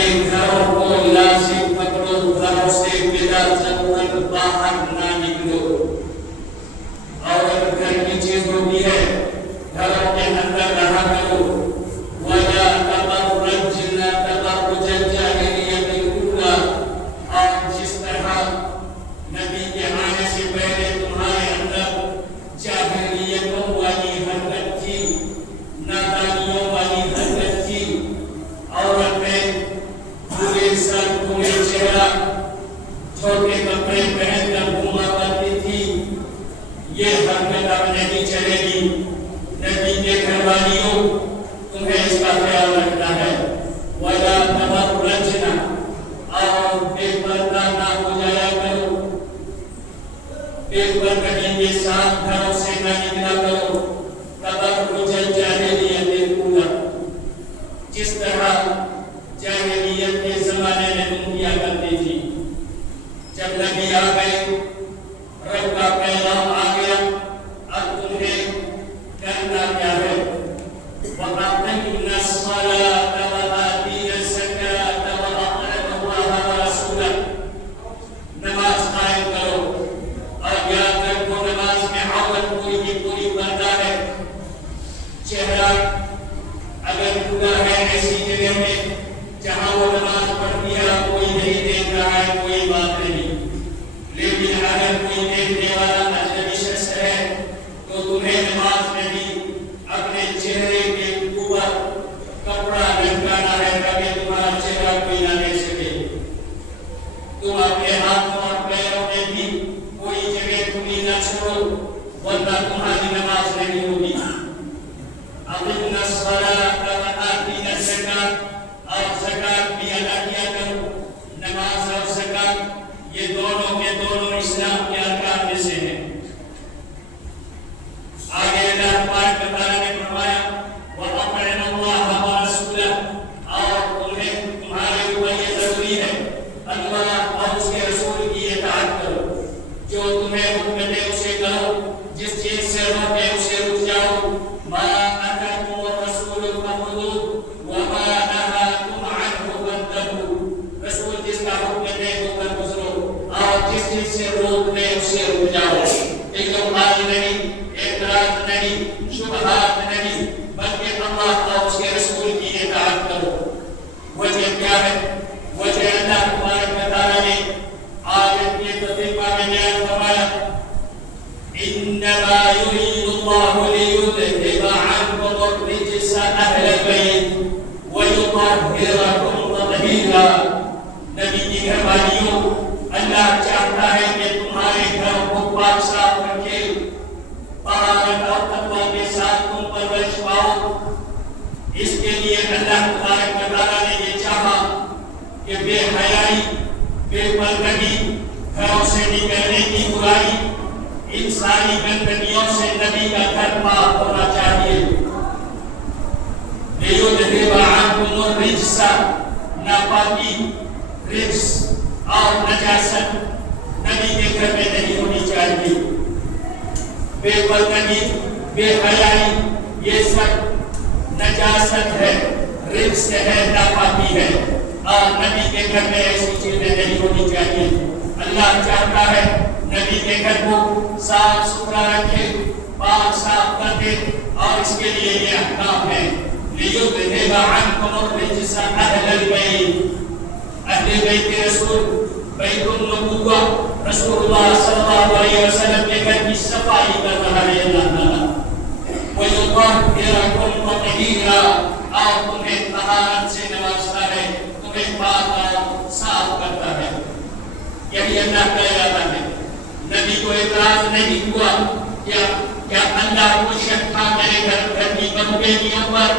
اپنے گھروں کو لازم پکڑو، گھروں سے بلا ضرورت باہر نہ نکلو۔ اور گھر کی چیز ہوتی ہے، گھروں کے اندر رہا کرو۔ وَلَا تَبَرَّجْنَ تَبَرُّجَ الْجَاهِلِيَّةِ الْأُولَىٰ، اور جس طرح نبی کے آنے سے پہلے تمہارے اندر جاہلیتوں والی حرکت تھی، نادانیوں والی حرکت تھی، عورتیں پورے سر پورے چہرہ چھوٹے کپڑے پہن کر گھوما کرتی تھی، یہ حرکت اب نہیں چلے گی۔ نبی کے گھر والیوں تمہیں اس کا خیال رکھنا ہے۔ وَلَا تَبَرَّجْنَ، اور بے پردہ نہ ہو جایا کرو، بے پردگی کے ساتھ گھروں سے نہ نکلا کرو۔ تبرج الجاہلیۃ الاولیٰ، جس طرح جاہلیت کے زمانے میں تم کیا کرتی تھی۔ جب نبی آ گئے، رب کا پیغام آ گیا، اب تمہیں کرنا کیا ہے؟ وَأَقِمْنَا الصَّلَاةَ وَآتِينَا الزَّكَاةَ وَأَطِعْنَا اللَّهَ وَرَسُولَهُ، نماز قائم کرو، اور یاد رکھو نماز میں عورت پوری کی پوری پردہ ہے۔ چہرہ اگر پورا ہے ایسی جگہ میں جہاں وہ نماز پڑھتی ہے کوئی نہیں دیکھ رہا ہے، کوئی بات نہیں، لیکن اگر کوئی دیکھنے والا اجنبی شخص ہے تو تمہیں نماز میں بھی اپنے چہرے کے اوپر کپڑا لٹکانا ہے تاکہ تمہارا چہرہ کوئی نہ دیکھ سکے۔ تم اپنے ہاتھوں اور پیروں میں بھی کوئی جگہ کھلی نہ چھوڑو، ورنہ تمہاری نماز نہیں ہوگی۔ اقیمنا الصلاۃ وآتینا الزکاۃ، اور زکات بھی ادا کیا کرو۔ نماز اور زکات یہ دونوں کے دونوں اسلام کے ارکان میں سے ہیں۔ آگے اللہ تبارک و تعالیٰ نے فرمایا وَأَطِعْنَا اللَّهَ وَرَسُولَهُ، اور تمہیں تمہارے اوپر یہ ضروری ہے اللہ اور اس کے رسول کی اطاعت کرو۔ جو تمہیں حکم دے اسے کرو، جس چیز سے روکے اسے رک جاؤ۔ مَا أَتَاكُمُ الرَّسُولُ فَخُذُوهُ وَمَا نَهَاكُمْ عَنْهُ فَانتَهُوا، رسول جس کا حکم دے ہو کر گزرو، اور جس چیز سے روک دے اسے رک جاؤ۔ ایک قال نہیں، اعتراض نہیں، شبہات نہیں، بلکہ اللہ اور اس کے رسول کی اطاعت کرو۔ وجہ کیا ہے؟ وجہ اللہ تبارک و تعالیٰ نے آیت کے ترجمہ میں بیان فرمایا انما يريد الله ليذهب عنكم الرجس اهل البيت ويطهركم تطهيرا، نبی کی گھر والیوں، اللہ چاہتا ہے کہ تمہارے گھر کو پاک صاف رکھے، طہارت اور تقوی کے ساتھ تم پرورش پاؤ۔ اس کے لیے اللہ تبارک و تعالیٰ نے یہ چاہا کہ بے حیائی، بے پردگی، گھروں سے نکلنے کی برائی، ان ساری گندگیوں سے نبی کا گھر پاک ہونا چاہیے۔ لِيُذْهِبَ عَنْكُمُ الرِّجْسَ، ناپاکی، رجس اور نجاست نبی کے گھر میں نہیں ہونی چاہیے۔ بے پردگی، بے حیائی، یہ سب نجاست ہے، رجس ہے، ناپاکی ہے، اور نبی کے گھر میں ایسی چیزیں نہیں ہونی چاہیے۔ اللہ چاہتا ہے نبی کے گھر کو صاف ستھرا رکھے، پاک صاف کر دے، اور اس کے لیے یہ احکام ہے لِيُذْهِبَ عَنْكُمُ الرِّجْسَ أَهْلَ الْبَيْتِ، اہل بیت کے رسول، بیت النبوہ، رسول اللہ صلی اللہ علیہ وسلم کے گھر کی صفائی کر رہا ہے اللہ تعالیٰ۔ وَيُطَهِّرَكُمْ تَطْهِيرًا، اور تمہیں طہارت سے نوازتا ہے، تمہیں پاک اور صاف کرتا ہے۔ یہی اللہ کا ارادہ ہے۔ نبی کو اعتراض نہیں ہوا کیا اللہ کو شک تھا میرے گھر کی بہو بیٹیوں پر،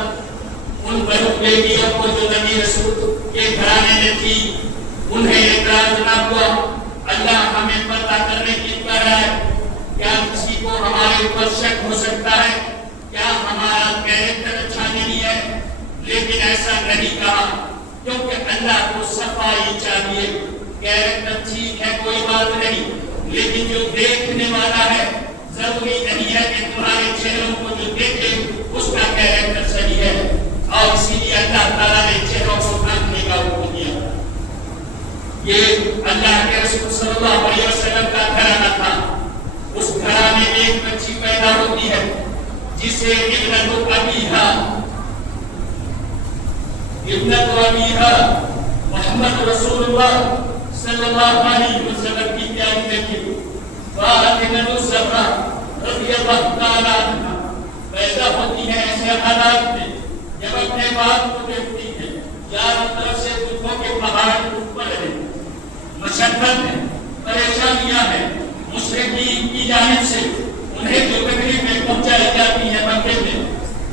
ان بہو بیٹیوں کو جو نبی رسول کے گھرانے میں تھی انہیں اعتراض نہ ہوا؟ اللہ ہمیں پردہ کرنے کی کہہ رہا ہے، کیا کسی کو ہمارے اوپر شک ہو سکتا ہے؟ کیا ہمارا کیریکٹر اچھا نہیں ہے؟ لیکن ایسا نہیں کہا، کیونکہ اللہ کو صفائی چاہیے۔ کیریکٹر ٹھیک ہے، کوئی بات نہیں، لیکن جو دیکھنے والا ہے ضروری نہیں ہے کہ تمہارے چہروں کو جو دیکھے اس کا کیریکٹر صحیح ہے، اور اسی لیے اللہ تعالیٰ نے چہروں کو ڈھانکنے کا حکم دیا۔ صلی اللہ علیہ وسلم کا گھرانہ تھا. اس گھرانے میں ایک بچی پیدا ہوتی ہے جسے ابنت ابیہا محمد رسول اللہ صلی اللہ علیہ وسلم کی پیاری بیٹی فاطمہ الزہرا رضی اللہ تعالیٰ عنہا پیدا ہوتی ہے ایسے حالات میں جب اپنے باپ کو دیکھتی ہے چاروں طرف سے دکھوں کے پہاڑ ٹوٹ پڑے ہیں, مشقت ہے, پریشانیاں ہیں, مشرکین کی جانب سے انہیں جو تکلیفیں پہنچائی جاتی ہیں مکے میں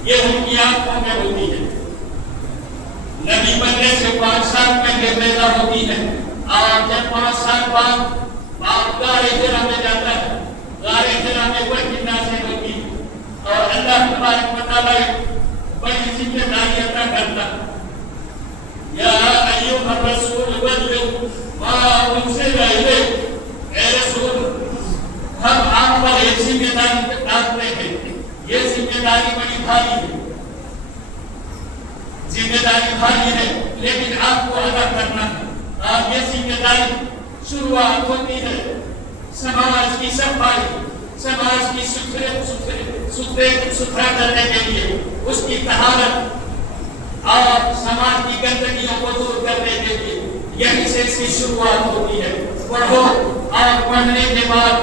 یہ ان کی آنکھوں میں ہوتی ہے. نبی بننے سے 5 سال پہلے پیدا ہوتی ہے اور جب 5 سال بعد باپ غار حرا میں جاتا ہے, غار حرا میں وحی نازل ہوتی ہے اور اللہ تبارک و تعالیٰ بڑی ذمہ داری عطا کرتا ہے. یا ایھا الرسول بلغ ما انزل الیک, اے رسول ہم آپ پر ایک ذمہ داری ڈالتے ہیں, یہ ذمہ داری بڑی بھاری ہے, ذمہ داری بھاری ہے لیکن آپ کو ادا کرنا ہے. اور یہ ذمہ داری شروعات ہوتی ہے سماج کی صفائی, سماج کی ستھرا کرنے کے لیے, اس کی طہارت اور سماج کی گندگیوں کو دور کرنے کے لیے. یہیں سے اس کی شروعات ہوتی ہے. پڑھو اور پڑھنے کے بعد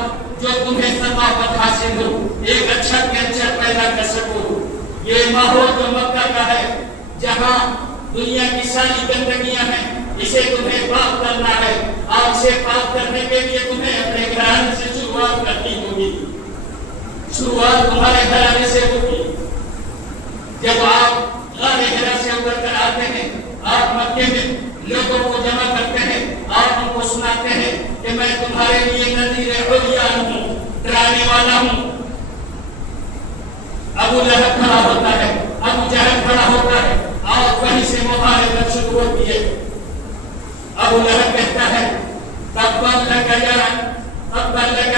جو تمہیں ثقافت حاصل ہو, ایک اچھا کلچر پیدا کر سکو. یہ ماحول جو مکہ کا ہے جہاں دنیا کی ساری گندگیاں ہیں, اسے تمہیں پاک کرنا ہے اور اسے پاک کرنے کے لیے تمہیں اپنے گھرانے سے شروعات کرنی ہوگی. شروعات تمہارے گھرانے سے ہوگی. جب آپ غار حرا سے اتر کر آتے ہیں, آپ مکے میں لوگوں کو جمع کرتے ہیں اور ان کو سناتے ہیں کہ میں تمہارے لیے نذیر عریان ہوں, ڈرانے والا ہوں. ابو لہب کھڑا ہوتا ہے, ابو جہل کھڑا ہوتا ہے اور وہیں سے مخالفت شروع ہوتی ہے. ابو لہب کہتا ہے تبت لک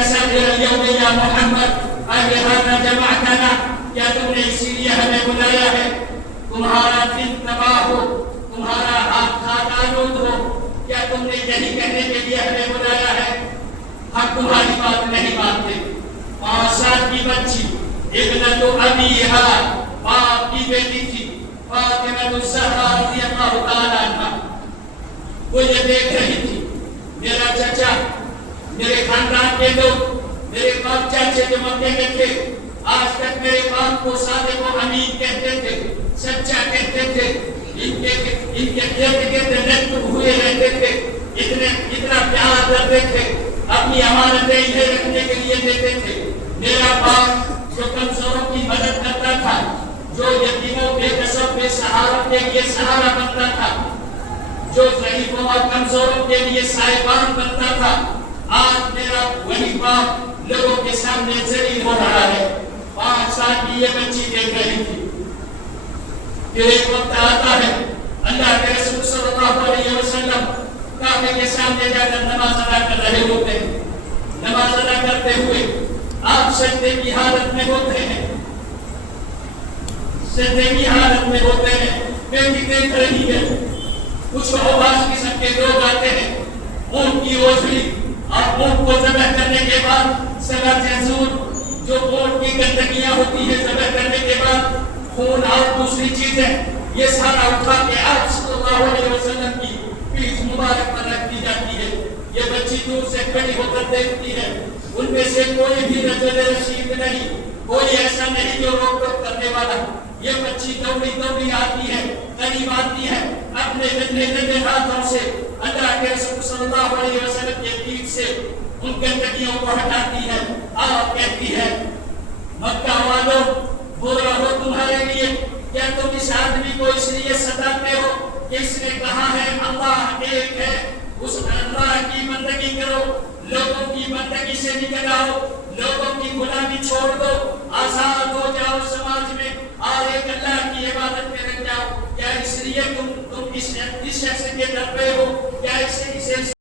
سائر اليوم یا محمد الہذا جمعتنا, کیا تم نے اسی لیے ہمیں بلایا ہے؟ تمہارا دل تباہ ہو, تمہارا ہاتھ آلود ہو, کیا تم نے یہی کہنے کے لیے ہمیں بلایا ہے؟ ہم تمہاری بات نہیں مانتے. 5 سال کی بچی ابنت ابیہا, باپ کی بیٹی تھی فاطمہ الزہرا رضی اللہ تعالیٰ عنہا, وہ یہ دیکھ رہی تھی میرا چچا, میرے خاندان کے لوگ, میرے باپ چاچے جو مکے میں تھے, آج تک میرے باپ کو صادق و امین کہتے تھے, سچا کہتے تھے, ان کے ارد گرد لٹکے ہوئے رہتے تھے, اتنا پیار کرتے تھے, اپنی امانتیں انہیں رکھنے کے لیے دیتے تھے. میرا باپ جو کمزوروں کی مدد کرتا تھا, جو یتیموں بے کسب بے سہاروں کے لیے سہارا بنتا تھا, جو ضعیفوں اور کمزوروں کے لیے سائبان بنتا تھا, آج میرا وہی باپ لوگوں کے سامنے ذلیل ہو رہا ہے. 5 سال کی یہ بچی دیکھ رہی تھی. پھر ایک وقت آتا ہے اللہ کے رسول صلی اللہ علیہ وسلم کعبے کے سامنے جا کر نماز ادا کر رہے ہوتے ہیں. نماز ادا کرتے ہوئے آپ سجدے کی حالت میں ہوتے ہیں, سجدے کی حالت میں ہوتے ہیں. بیٹی دیکھ رہی ہے, کچھ اوباش قسم کے لوگ آتے ہیں, اونٹ کی اوجھلی اور اونٹ کو ذبح کرنے کے بعد سلا جزور, جو اونٹ کی گندگیاں ہوتی ہے ذبح کرنے کے بعد, خون اور دوسری چیزیں, یہ سارا اٹھا کے آپ صلی اللہ علیہ وسلم کی پیٹھ مبارک پر رکھ دی جاتی ہے. یہ بچی دور سے کھڑی ہو کر دیکھتی ہے, ان میں سے کوئی بھی نظر رشید نہیں, کوئی ایسا نہیں جو روک ٹوک کرنے والا. یہ بچی دوڑی دوڑی آتی ہے, قریب آتی ہے, اپنے گندے ہاتھوں سے اللہ کے رسول صلی اللہ علیہ وسلم کے پیٹھ سے ان گندگیوں کو ہٹاتی ہے اور کہتی ہے مکہ والوں, برا ہو تمہارے لیے, کیا تم اس آدمی کو اس لیے ستاتے ہو کہ اس نے کہا ہے اللہ ایک ہے, اس اللہ کی بندگی کرو, لوگوں کی بندگی سے نکل آؤ, لوگوں کی غلامی چھوڑ دو, آزاد ہو جاؤ سماج میں اور ایک اللہ کی عبادت میں لگ جاؤ. کیا اس لیے تم اس شخص کے در پہ ہو, کیا اسے